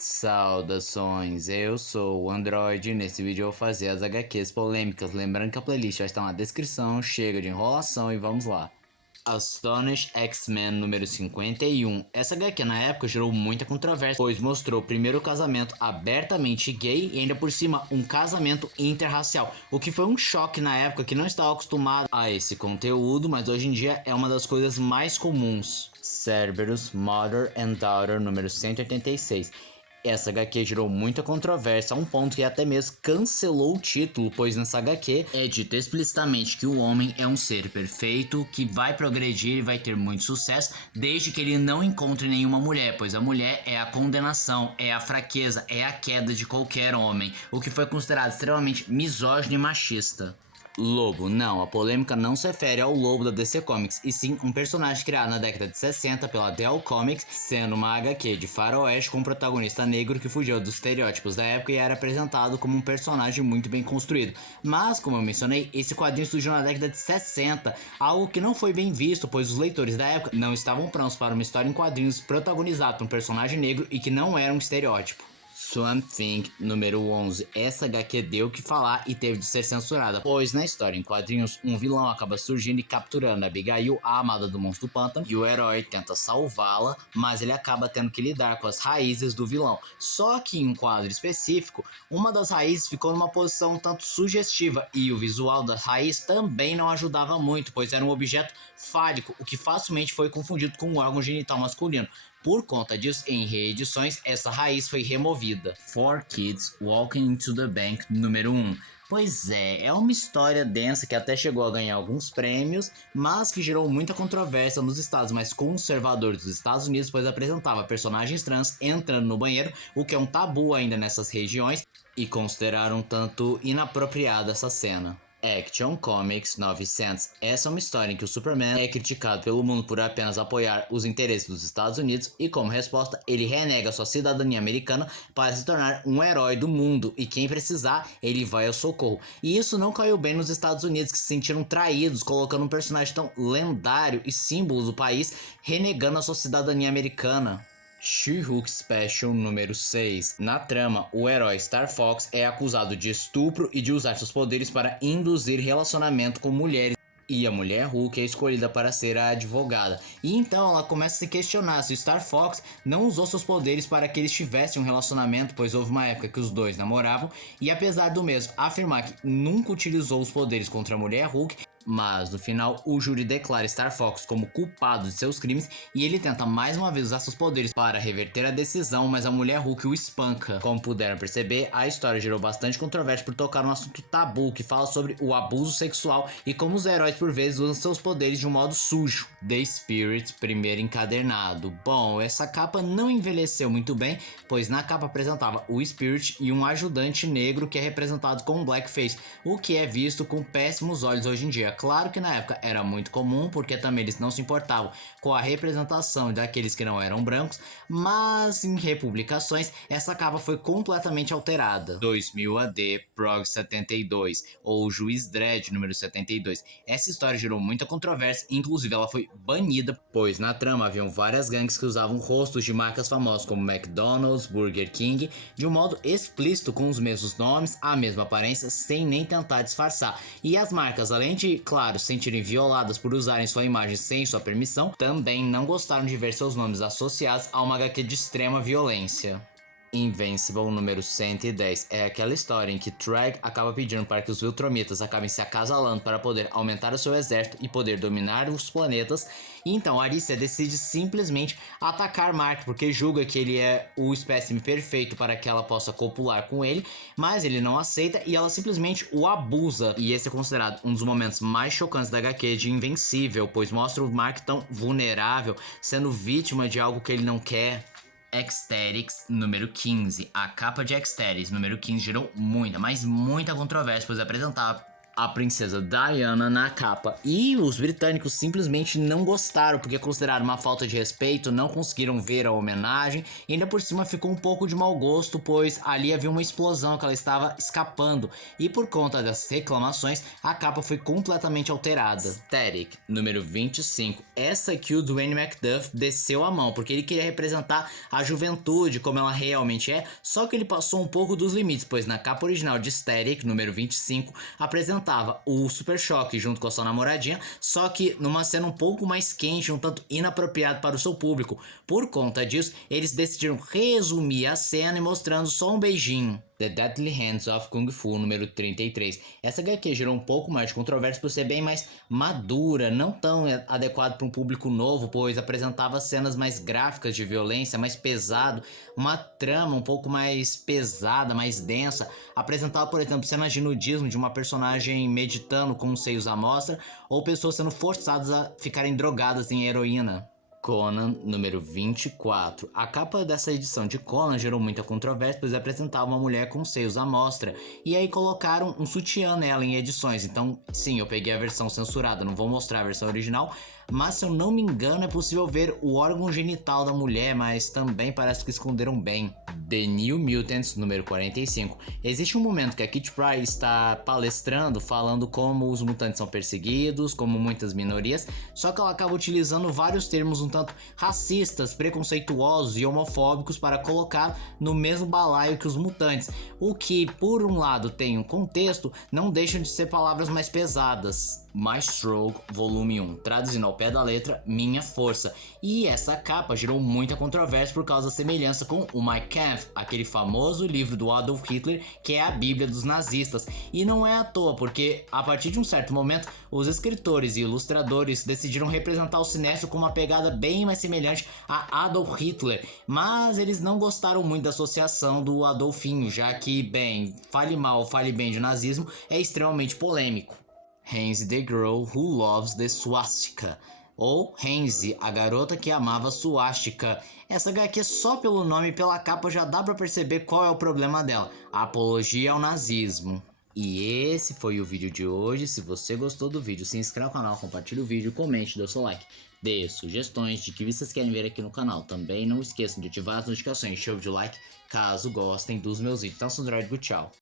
Saudações, eu sou o Android e nesse vídeo eu vou fazer as HQs polêmicas, lembrando que a playlist já está na descrição, chega de enrolação e vamos lá. Astonish X-Men número 51. Essa HQ na época gerou muita controvérsia, pois mostrou o primeiro casamento abertamente gay e ainda por cima um casamento interracial, o que foi um choque na época que não estava acostumado a esse conteúdo, mas hoje em dia é uma das coisas mais comuns. Cerberus Mother and Daughter número 186. Essa HQ gerou muita controvérsia a um ponto que até mesmo cancelou o título, pois nessa HQ é dito explicitamente que o homem é um ser perfeito, que vai progredir e vai ter muito sucesso, desde que ele não encontre nenhuma mulher, pois a mulher é a condenação, é a fraqueza, é a queda de qualquer homem, o que foi considerado extremamente misógino e machista. Lobo, não, a polêmica não se refere ao Lobo da DC Comics, e sim um personagem criado na década de 60 pela Dell Comics, sendo uma HQ de faroeste com um protagonista negro que fugiu dos estereótipos da época e era apresentado como um personagem muito bem construído. Mas, como eu mencionei, esse quadrinho surgiu na década de 60, algo que não foi bem visto, pois os leitores da época não estavam prontos para uma história em quadrinhos protagonizada por um personagem negro e que não era um estereótipo. Swamp Thing número 11. Essa HQ deu o que falar e teve de ser censurada, pois na história em quadrinhos, um vilão acaba surgindo e capturando Abigail, a amada do monstro do pântano, e o herói tenta salvá-la, mas ele acaba tendo que lidar com as raízes do vilão. Só que em um quadro específico, uma das raízes ficou numa posição um tanto sugestiva, e o visual da raiz também não ajudava muito, pois era um objeto fálico, o que facilmente foi confundido com um órgão genital masculino. Por conta disso, em reedições, essa raiz foi removida. 4Kids Walking into the Bank número 1. Pois é uma história densa que até chegou a ganhar alguns prêmios, mas que gerou muita controvérsia nos estados mais conservadores dos Estados Unidos, pois apresentava personagens trans entrando no banheiro, o que é um tabu ainda nessas regiões, e consideraram um tanto inapropriada essa cena. Action Comics 900. Essa é uma história em que o Superman é criticado pelo mundo por apenas apoiar os interesses dos Estados Unidos e, como resposta, ele renega sua cidadania americana para se tornar um herói do mundo e quem precisar, ele vai ao socorro. E isso não caiu bem nos Estados Unidos, que se sentiram traídos, colocando um personagem tão lendário e símbolo do país renegando a sua cidadania americana. She-Hulk Special número 6. Na trama, o herói Star Fox é acusado de estupro e de usar seus poderes para induzir relacionamento com mulheres. E a mulher Hulk é escolhida para ser a advogada. E então ela começa a se questionar se o Star Fox não usou seus poderes para que eles tivessem um relacionamento, pois houve uma época que os dois namoravam. E apesar do mesmo afirmar que nunca utilizou os poderes contra a mulher Hulk, mas no final o júri declara Star Fox como culpado de seus crimes e ele tenta mais uma vez usar seus poderes para reverter a decisão, mas a mulher Hulk o espanca. Como puderam perceber, a história gerou bastante controvérsia por tocar um assunto tabu que fala sobre o abuso sexual e como os heróis por vezes usam seus poderes de um modo sujo. The Spirit, primeiro encadernado. Bom, essa capa não envelheceu muito bem, pois na capa apresentava o Spirit e um ajudante negro que é representado com um blackface, o que é visto com péssimos olhos hoje em dia. Claro que na época era muito comum, porque também eles não se importavam com a representação daqueles que não eram brancos, mas em republicações essa capa foi completamente alterada. 2000 AD Prog 72, ou Juiz Dredd número 72. Essa história gerou muita controvérsia, inclusive ela foi banida, pois na trama haviam várias gangues que usavam rostos de marcas famosas como McDonald's, Burger King, de um modo explícito com os mesmos nomes, a mesma aparência, sem nem tentar disfarçar. E as marcas, além de claro, se sentirem violadas por usarem sua imagem sem sua permissão, também não gostaram de ver seus nomes associados a uma HQ de extrema violência. Invincible número 110 é aquela história em que Trag acaba pedindo para que os Viltromitas acabem se acasalando para poder aumentar o seu exército e poder dominar os planetas, e então Arisia decide simplesmente atacar Mark porque julga que ele é o espécime perfeito para que ela possa copular com ele, mas ele não aceita e ela simplesmente o abusa, e esse é considerado um dos momentos mais chocantes da HQ de Invencível, pois mostra o Mark tão vulnerável, sendo vítima de algo que ele não quer. Exterix número 15. A capa de Exterix número 15 gerou muita, mas muita controvérsia, pois apresentava a princesa Diana na capa. E os britânicos simplesmente não gostaram, porque consideraram uma falta de respeito, não conseguiram ver a homenagem, e ainda por cima ficou um pouco de mau gosto, pois ali havia uma explosão que ela estava escapando, e por conta dessas reclamações, a capa foi completamente alterada. Static, número 25. Essa aqui o Dwayne McDuff desceu a mão, porque ele queria representar a juventude como ela realmente é, só que ele passou um pouco dos limites, pois na capa original de Static, número 25, apresentava o Super Choque junto com a sua namoradinha, só que numa cena um pouco mais quente, um tanto inapropriado para o seu público. Por conta disso, eles decidiram resumir a cena e mostrando só um beijinho. The Deadly Hands of Kung Fu, número 33. Essa HQ gerou um pouco mais de controvérsia por ser bem mais madura, não tão adequado para um público novo, pois apresentava cenas mais gráficas de violência, mais pesado, uma trama um pouco mais pesada, mais densa. Apresentava, por exemplo, cenas de nudismo de uma personagem meditando com os seios à mostra, ou pessoas sendo forçadas a ficarem drogadas em heroína. Conan, número 24. A capa dessa edição de Conan gerou muita controvérsia, pois apresentava uma mulher com seios à mostra, e aí colocaram um sutiã nela em edições. Então, sim, eu peguei a versão censurada, não vou mostrar a versão original, mas se eu não me engano é possível ver o órgão genital da mulher, mas também parece que esconderam bem. The New Mutants, número 45. Existe um momento que a Kitty Pryde está palestrando, falando como os mutantes são perseguidos, como muitas minorias, só que ela acaba utilizando vários termos um tanto racistas, preconceituosos e homofóbicos para colocar no mesmo balaio que os mutantes, o que, por um lado, tem um contexto, não deixam de ser palavras mais pesadas. My Stroke, volume 1, traduzindo ao pé da letra, Minha Força. E essa capa gerou muita controvérsia por causa da semelhança com o Mein Kampf, aquele famoso livro do Adolf Hitler, que é a Bíblia dos nazistas. E não é à toa, porque a partir de um certo momento, os escritores e ilustradores decidiram representar o cinéfilo com uma pegada bem mais semelhante a Adolf Hitler, mas eles não gostaram muito da associação do Adolfinho, já que, bem, fale mal ou fale bem de nazismo é extremamente polêmico. Hansi the Girl Who Loves the Swastika, ou Hansi, a garota que amava suástica. Essa HQ só pelo nome e pela capa já dá pra perceber qual é o problema dela, a apologia ao nazismo. E esse foi o vídeo de hoje. Se você gostou do vídeo, se inscreva no canal, compartilhe o vídeo, comente, dê o seu like. Dê sugestões de que vocês querem ver aqui no canal. Também não esqueçam de ativar as notificações, show de like, caso gostem dos meus vídeos. Então, Sandroid, tchau.